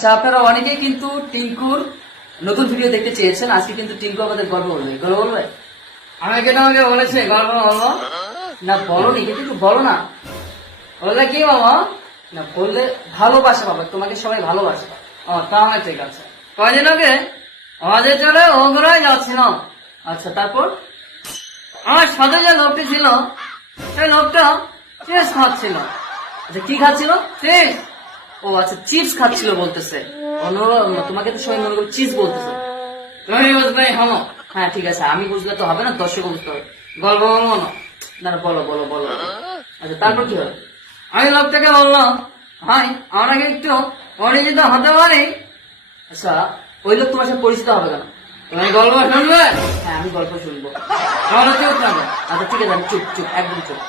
আচ্ছা আপনারা অনেকেই কিন্তু টিঙ্কুর নতুন ভিডিও দেখতে চেয়েছেন। আজকে কিন্তু টিঙ্কু আমাদের গল্প বলবে। গল্প বলবে? আমাকে তোমাকে বলেছে? গল্প বলব? না বলো নি কিন্তু বলো না। বললে কি বাবা না বললে ভালোবাসা বাবা তোমাকে সবাই ভালোবাসে। ও তাহলে ঠিক আছে। কয়দিন আগে আমাদের চলে ওগুলোই যাচ্ছিলাম আচ্ছা তারপর? আমার সাথে যে লোকটি ছিল সেই লোকটা চিপস খাচ্ছিল। আচ্ছা কি খাচ্ছিল? চিপস ও আচ্ছা চিপস খাচ্ছিল বলতেছে। তোমাকে তো সবাই মনে করো চিজ বলতেছে। হলো হ্যাঁ ঠিক আছে আমি বুঝলে তো হবে না দর্শক বুঝতে হবে। গল্প বলব না বলো বলো বলো। আচ্ছা তারপর কি হবে? আমি লোকটাকে বললাম ভাই আমরা কি একটু পরিচিত হতে পারি? আচ্ছা ওই লোক তোমার সাথে পরিচিত হবে কেন? তুমি গল্প শুনবে? হ্যাঁ আমি গল্প শুনব। তাহলে চুপ আচ্ছা ঠিক আছে আমি চুপ চুপ একদম চুপ।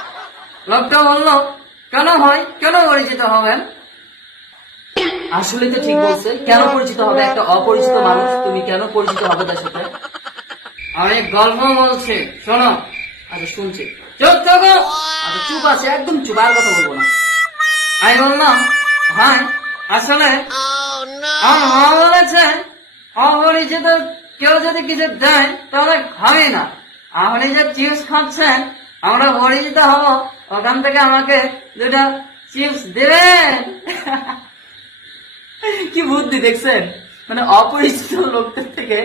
লোকটা বলল কেন হয়? কেন পরিচিত হবেন? আসলে তো ঠিক বলছে। কেন পরিচিত হবে? একটা অপরিচিত মানুষ, তুমি কেন পরিচিত হবে তার সাথে? আমি গল্প বলছি, শোনো। আচ্ছা শুনছি। চুপ থাকো। আচ্ছা চুপ আছে, একদম চুপ, আর কথা বলব না। আমি বললাম, ভাই, আসলে আমার বলেছে, অপরিচিত কেউ যদি কিছু দেয়, তাহলে খাবি না। আপনি যে চিপস খাচ্ছেন, আমরা পরিচিত হব। ওখান থেকে আমাকে দুটা চিপস দেবেন? কি বুদ্ধি দেখছেন? মানে অপরিচিত লোকদের থেকে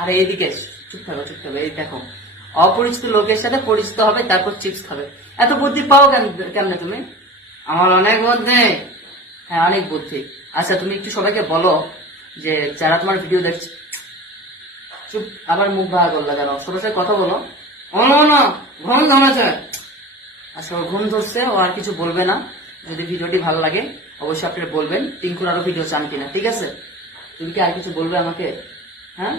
আরে এইদিকে চুপ থাকো চুপ থাকো, এই দেখো। অপরিচিত লোকের সাথে পরিচিত হবে, তারপর চিপস খাবে। এত বুদ্ধি পাও কেন কেমনে তুমি? আমার অনেক মধ্যে হ্যাঁ অনেক বুদ্ধি। আচ্ছা তুমি একটু সবাইকে বলো যে যারা তোমার ভিডিও দেখছে চুপ, আবার মুখ ভাঙা করলা কেন? সাথে কথা বলো। বলো না ঘুম ধরেছে আচ্ছা ঘুম ধরছে, ও আর কিছু বলবে না। যদি ভিডিওটি ভালো লাগে, অবশ্যই আপনারা বলবেন, টিঙ্কুর আরও ভিডিও চান কিনা, ঠিক আছে? তুমি কি আর কিছু বলবে আমাকে? হ্যাঁ?